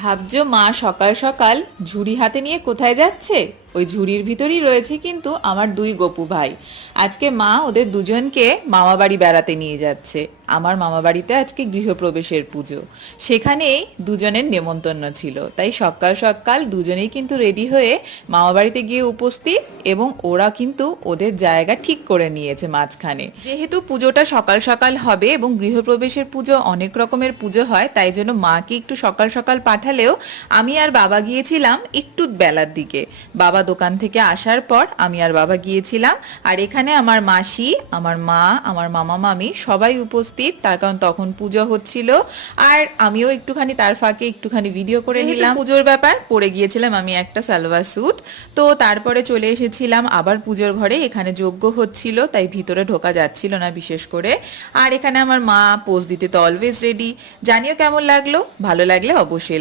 ভাবছো মা সকাল সকাল ঝুড়ি হাতে নিয়ে কোথায় যাচ্ছে? ওই ঝুড়ির ভিতরই রয়েছে কিন্তু আমার দুই গপু ভাই। আজকে মা ওদের দুজনকে মামা বাড়ি বেড়াতে নিয়ে যাচ্ছে। আমার মামা বাড়িতে আজকে গৃহপ্রবেশের পুজো, সেখানেই দুজনের নেমন্তন্ন ছিল, তাই সকাল সকাল দুজনেই কিন্তু রেডি হয়ে মামা বাড়িতে গিয়ে উপস্থিত। এবং ওরা কিন্তু ওদের জায়গা ঠিক করে নিয়েছে মাঝখানে। যেহেতু পুজোটা সকাল সকাল হবে এবং গৃহপ্রবেশের পুজো অনেক রকমের পুজো হয়, তাই জন্য মাকে একটু সকাল সকাল পাঠালেও আমি আর বাবা গিয়েছিলাম একটু বেলার দিকে। বাবা দোকান থেকে আসার পর আমি আর বাবা গিয়েছিলাম। আর এখানে আমার মাসি, আমার মা, আমার মামা মামি সবাই উপস্থিত, তার কারণ তখন পুজো হচ্ছিল। আর আমিও একটুখানি তার ফাঁকে একটুখানি ভিডিও করে নিলাম। পুজোর ব্যাপার পরে গিয়েছিলাম আমি একটা সালোয়ার স্যুট। তো তারপরে চলে এসেছিলাম আবার পুজোর ঘরে। এখানে যজ্ঞ হচ্ছিল, তাই ভিতরে ঢোকা যাচ্ছিল না বিশেষ করে। আর এখানে আমার মা পোজ দিতে তো অলওয়েজ রেডি। জানিও কেমন লাগলো, ভালো লাগলে অবশ্যই